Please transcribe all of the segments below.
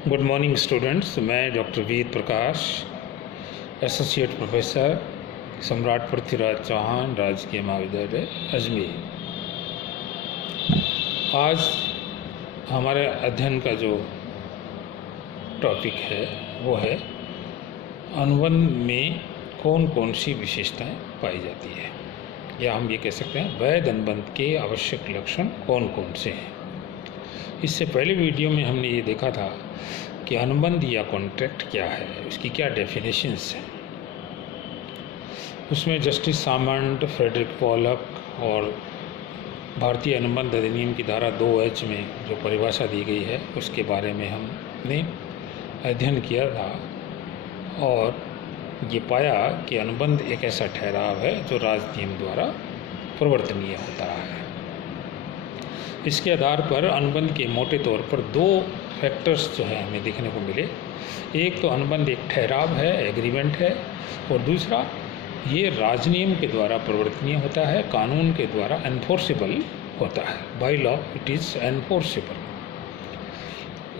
Good morning students. मैं doctor वीर प्रकाश, associate professor, सम्राट पृथ्वीराज चौहान, राजकीय महाविद्यालय अजमेर। आज हमारे अध्ययन का जो टॉपिक है वो है अनुबंध में कौन कौन सी विशेषताएं पाई जाती है, या हम ये कह सकते हैं वैध अनुबंध के आवश्यक लक्षण कौन कौन से हैं। इससे पहले वीडियो में हमने ये देखा था कि अनुबंध या कॉन्ट्रैक्ट क्या है, उसकी क्या डेफिनेशंस हैं। उसमें जस्टिस सामंट, फ्रेडरिक पॉलक और भारतीय अनुबंध अधिनियम की धारा 2H में जो परिभाषा दी गई है उसके बारे में हमने अध्ययन किया था और ये पाया कि अनुबंध एक ऐसा ठहराव है जो राजनियम द्वारा प्रवर्तनीय होता है। इसके आधार पर अनुबंध के मोटे तौर पर दो फैक्टर्स जो है हमें देखने को मिले। एक तो अनुबंध एक ठहराव है, एग्रीमेंट है, और दूसरा ये राजनियम के द्वारा प्रवर्तनीय होता है, कानून के द्वारा एनफोर्सेबल होता है, by law it is enforceable.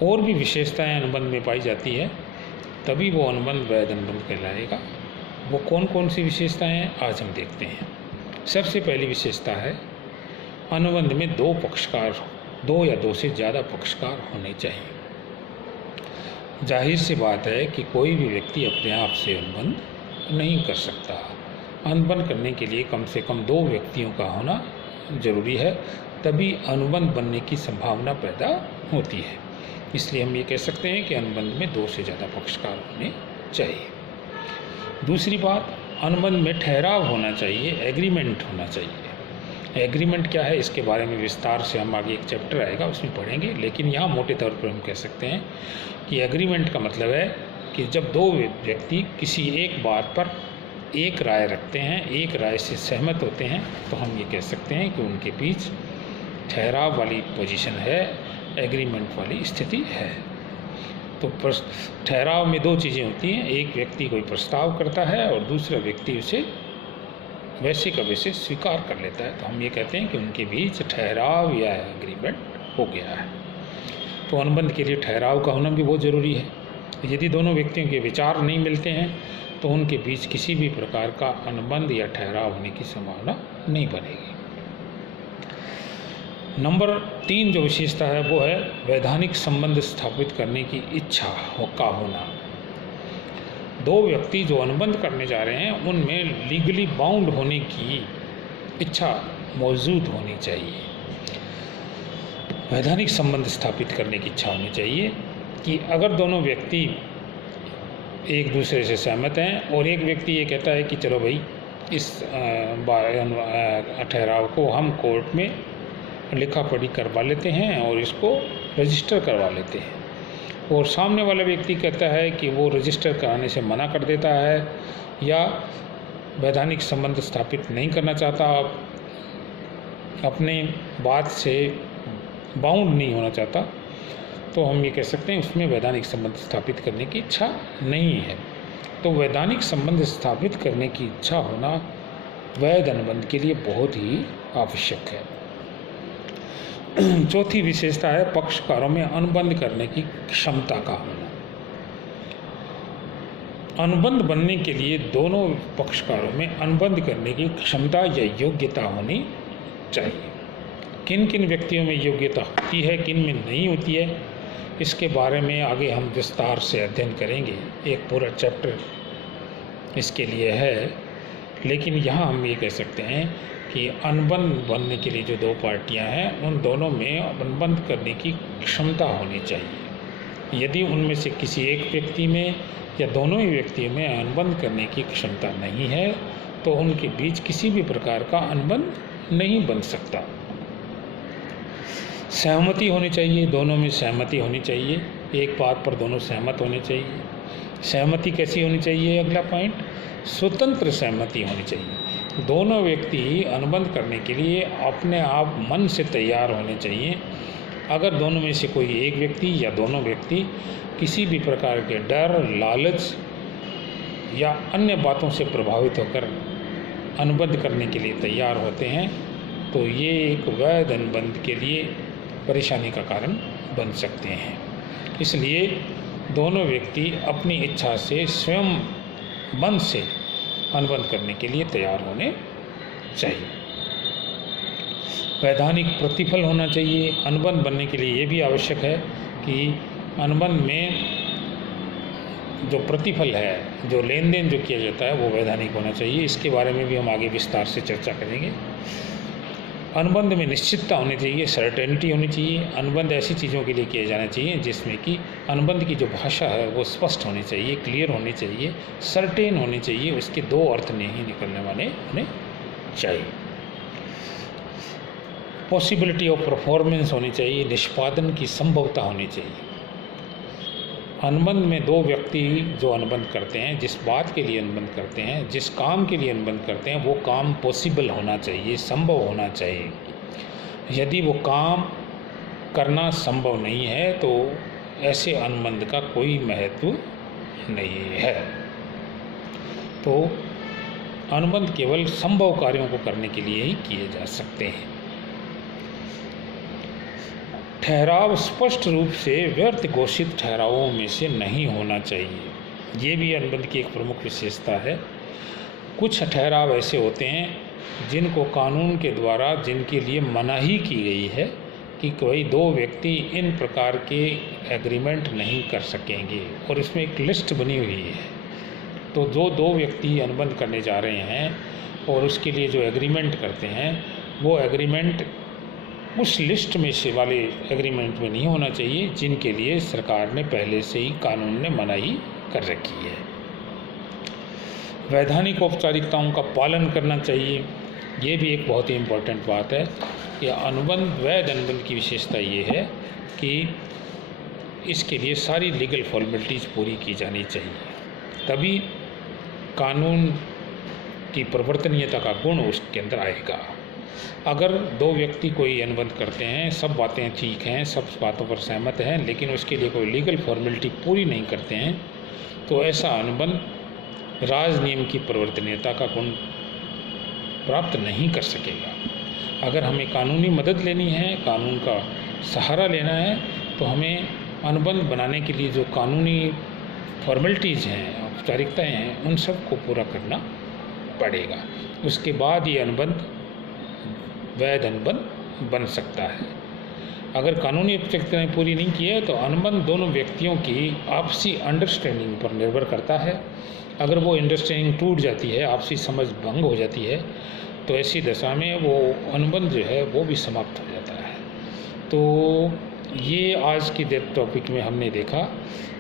और भी विशेषताएं अनुबंध में पाई जाती है, तभी वो अनुबंध वैध अनुबंध कहलाएगा। वो कौन कौन सी विशेषताएं हैं आज हम देखते हैं। सबसे पहली विशेषता है अनुबंध में दो पक्षकार, दो या दो से ज़्यादा पक्षकार होने चाहिए। जाहिर सी बात है कि कोई भी व्यक्ति अपने आप से अनुबंध नहीं कर सकता। अनुबंध करने के लिए कम से कम दो व्यक्तियों का होना जरूरी है, तभी अनुबंध बनने की संभावना पैदा होती है। इसलिए हम ये कह सकते हैं कि अनुबंध में दो से ज़्यादा पक्षकार होने चाहिए। दूसरी बात, अनुबंध में ठहराव होना चाहिए, एग्रीमेंट होना चाहिए। एग्रीमेंट क्या है इसके बारे में विस्तार से हम आगे एक चैप्टर आएगा उसमें पढ़ेंगे, लेकिन यहाँ मोटे तौर पर हम कह सकते हैं कि एग्रीमेंट का मतलब है कि जब दो व्यक्ति किसी एक बात पर एक राय रखते हैं, एक राय से सहमत होते हैं, तो हम ये कह सकते हैं कि उनके बीच ठहराव वाली पोजीशन है, एग्रीमेंट वाली स्थिति है। तो ठहराव में दो चीज़ें होती हैं, एक व्यक्ति कोई प्रस्ताव करता है और दूसरा व्यक्ति उसे वैसे का वैसे स्वीकार कर लेता है, तो हम ये कहते हैं कि उनके बीच ठहराव या एग्रीमेंट हो गया है। तो अनुबंध के लिए ठहराव का होना भी बहुत ज़रूरी है। यदि दोनों व्यक्तियों के विचार नहीं मिलते हैं तो उनके बीच किसी भी प्रकार का अनुबंध या ठहराव होने की संभावना नहीं बनेगी। नंबर 3 जो विशेषता है वो है वैधानिक संबंध स्थापित करने की इच्छा का होना। दो व्यक्ति जो अनुबंध करने जा रहे हैं उनमें लीगली बाउंड होने की इच्छा मौजूद होनी चाहिए। वैधानिक संबंध स्थापित करने की इच्छा होनी चाहिए कि अगर दोनों व्यक्ति एक दूसरे से सहमत हैं और एक व्यक्ति ये कहता है कि चलो भाई इस ठहराव को हम कोर्ट में लिखा पढ़ी करवा लेते हैं और इसको रजिस्टर करवा लेते हैं, और सामने वाला व्यक्ति कहता है कि वो रजिस्टर कराने से मना कर देता है या वैधानिक संबंध स्थापित नहीं करना चाहता, अपने बात से बाउंड नहीं होना चाहता, तो हम ये कह सकते हैं उसमें वैधानिक संबंध स्थापित करने की इच्छा नहीं है। तो वैधानिक संबंध स्थापित करने की इच्छा होना वैध अनुबंध के लिए बहुत ही आवश्यक है। चौथी विशेषता है पक्षकारों में अनुबंध करने की क्षमता का होना। अनुबंध बनने के लिए दोनों पक्षकारों में अनुबंध करने की क्षमता या योग्यता होनी चाहिए। किन किन व्यक्तियों में योग्यता होती है, किन में नहीं होती है, इसके बारे में आगे हम विस्तार से अध्ययन करेंगे। एक पूरा चैप्टर इसके लिए है, लेकिन यहाँ हम ये कह सकते हैं कि अनुबंध बनने के लिए जो दो पार्टियां हैं उन दोनों में अनुबंध करने की क्षमता होनी चाहिए। यदि उनमें से किसी एक व्यक्ति में या दोनों ही व्यक्तियों में अनुबंध करने की क्षमता नहीं है तो उनके बीच किसी भी प्रकार का अनुबंध नहीं बन सकता। सहमति होनी चाहिए, दोनों में सहमति होनी चाहिए, एक बात पर दोनों सहमत होने चाहिए। सहमति कैसी होनी चाहिए? अगला पॉइंट, स्वतंत्र सहमति होनी चाहिए। दोनों व्यक्ति अनुबंध करने के लिए अपने आप मन से तैयार होने चाहिए। अगर दोनों में से कोई एक व्यक्ति या दोनों व्यक्ति किसी भी प्रकार के डर, लालच या अन्य बातों से प्रभावित होकर अनुबंध करने के लिए तैयार होते हैं तो ये एक वैध अनुबंध के लिए परेशानी का कारण बन सकते हैं। इसलिए दोनों व्यक्ति अपनी इच्छा से स्वयं मन से अनुबंध करने के लिए तैयार होने चाहिए। वैधानिक प्रतिफल होना चाहिए। अनुबंध बनने के लिए ये भी आवश्यक है कि अनुबंध में जो प्रतिफल है, जो लेन देन जो किया जाता है, वो वैधानिक होना चाहिए। इसके बारे में भी हम आगे विस्तार से चर्चा करेंगे। अनुबंध में निश्चितता होनी चाहिए, सर्टेनिटी होनी चाहिए। अनुबंध ऐसी चीज़ों के लिए किए जाना चाहिए जिसमें कि अनुबंध की जो भाषा है वो स्पष्ट होनी चाहिए, क्लियर होनी चाहिए, सर्टेन होनी चाहिए, उसके दो अर्थ नहीं निकलने वाले होने चाहिए। पॉसिबिलिटी ऑफ परफॉर्मेंस होनी चाहिए, निष्पादन की संभवता होनी चाहिए। अनुबंध में दो व्यक्ति जो अनुबंध करते हैं, जिस बात के लिए अनुबंध करते हैं, जिस काम के लिए अनुबंध करते हैं, वो काम पॉसिबल होना चाहिए, संभव होना चाहिए। यदि वो काम करना संभव नहीं है तो ऐसे अनुबंध का कोई महत्व नहीं है। तो अनुबंध केवल संभव कार्यों को करने के लिए ही किए जा सकते हैं। ठहराव स्पष्ट रूप से व्यर्थ घोषित ठहरावों में से नहीं होना चाहिए। ये भी अनुबंध की एक प्रमुख विशेषता है। कुछ ठहराव ऐसे होते हैं जिनको कानून के द्वारा, जिनके लिए मनाही की गई है कि कोई दो व्यक्ति इन प्रकार के एग्रीमेंट नहीं कर सकेंगे, और इसमें एक लिस्ट बनी हुई है। तो जो दो व्यक्ति अनुबंध करने जा रहे हैं और उसके लिए जो एग्रीमेंट करते हैं, वो एग्रीमेंट उस लिस्ट में से वाले एग्रीमेंट में नहीं होना चाहिए जिनके लिए सरकार ने पहले से ही, कानून ने मनाही कर रखी है। वैधानिक औपचारिकताओं का पालन करना चाहिए। ये भी एक बहुत ही इम्पोर्टेंट बात है कि अनुबंध, वैध अनुबंध की विशेषता ये है कि इसके लिए सारी लीगल फॉर्मेलिटीज़ पूरी की जानी चाहिए, तभी कानून की प्रवर्तनीयता का गुण उसके अंदर आएगा। अगर दो व्यक्ति कोई अनुबंध करते हैं, सब बातें ठीक हैं, सब बातों पर सहमत हैं, लेकिन उसके लिए कोई लीगल फॉर्मेलिटी पूरी नहीं करते हैं, तो ऐसा अनुबंध राज नियम की प्रवर्तनीयता का गुण प्राप्त नहीं कर सकेगा। अगर हमें कानूनी मदद लेनी है, कानून का सहारा लेना है, तो हमें अनुबंध बनाने के लिए जो कानूनी फॉर्मेलिटीज़ हैं, औपचारिकताएँ हैं, उन सब को पूरा करना पड़ेगा। उसके बाद ये अनुबंध वैध अनुबंध बन सकता है। अगर कानूनी औपचारिकताएँ पूरी नहीं की है तो अनुबंध दोनों व्यक्तियों की आपसी अंडरस्टैंडिंग पर निर्भर करता है। अगर वो अंडरस्टैंडिंग टूट जाती है, आपसी समझ भंग हो जाती है, तो ऐसी दशा में वो अनुबंध जो है वो भी समाप्त हो जाता है। तो ये आज की टॉपिक में हमने देखा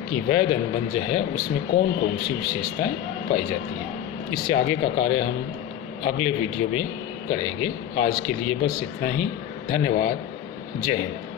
कि वैध अनुबंध जो है उसमें कौन कौन सी विशेषताएँ पाई जाती हैं। इससे आगे का कार्य हम अगले वीडियो में करेंगे। आज के लिए बस इतना ही। धन्यवाद। जय हिंद।